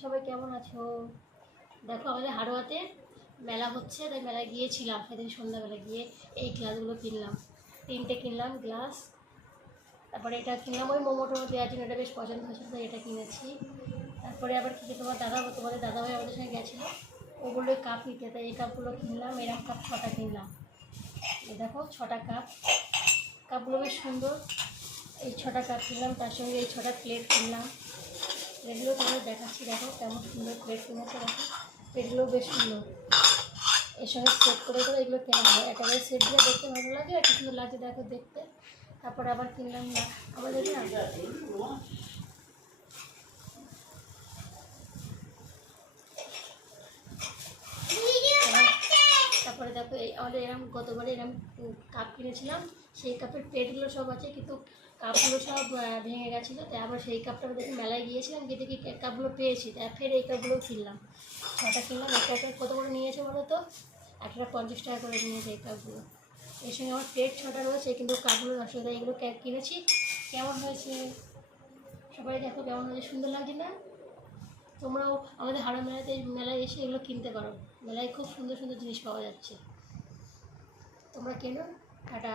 সবাই কেমন আছো? দেখো আমাদের হাড়োয়াতে মেলা হচ্ছে, তাই মেলায় গিয়েছিলাম সেদিন সন্ধ্যাবেলা গিয়ে এই গ্লাসগুলো কিনলাম। 3টে কিনলাম গ্লাস। তারপরে এটা কিনলাম ওই মোমো টোমো দেওয়ার জন্য, এটা বেশ পছন্দ হয়েছিল তাই এটা কিনেছি। তারপরে আবার কি তোমাদের দাদাভাই আমাদের সঙ্গে গেছিলো, ওগুলো কাপ নিতে, তাই এই কাপগুলো কিনলাম। এরকম কাপ 6টা কিনলাম। এই দেখো 6টা কাপ, কাপগুলো বেশ সুন্দর। এই 6টা কাপ কিনলাম, তার সঙ্গে এই 6টা প্লেট কিনলাম। প্লেটগুলো তোমাদের দেখাচ্ছি, দেখো কেমন সুন্দর প্লেট কিনেছে। দেখো প্লেটগুলো বেশ সুন্দর, এর সঙ্গে সেট করে করে এগুলো কেনা হয়। একেবারে সেট দিয়ে দেখতে ভালো লাগে, একটা সুন্দর লাগছে দেখো দেখতে। তারপরে আবার কিনলাম না আমাদের তারপরে দেখো এই আমাদের এরকম গতবারে এরকম কাপ কিনেছিলাম, সেই কাপের প্লেটগুলো সব আছে, কিন্তু কাপগুলো সব ভেঙে গেছিলো। তাই আবার সেই কাপটা দেখি মেলায় গিয়েছিলাম, গিয়ে দেখি কাপগুলো পেয়েছি, তাই ফের এই কাপগুলো কিনলাম। 6টা কিনলাম। একটা কত করে নিয়েছে বলো তো? 1টা 50 টাকা করে নিয়েছে এই কাপগুলো। এর সঙ্গে আমার প্লেট 6টা রয়েছে, কিন্তু কাপগুলো অসুবিধা। এগুলো কিনেছি। কেমন হয়েছে সবাই দেখো, কেমন হয়েছে, সুন্দর লাগছে না? তোমরাও আমাদের হাড়া মেলায় এসে এগুলো কিনতে পারো। মেলায় খুব সুন্দর সুন্দর জিনিস পাওয়া যাচ্ছে, তোমরা কেনো। টাটা।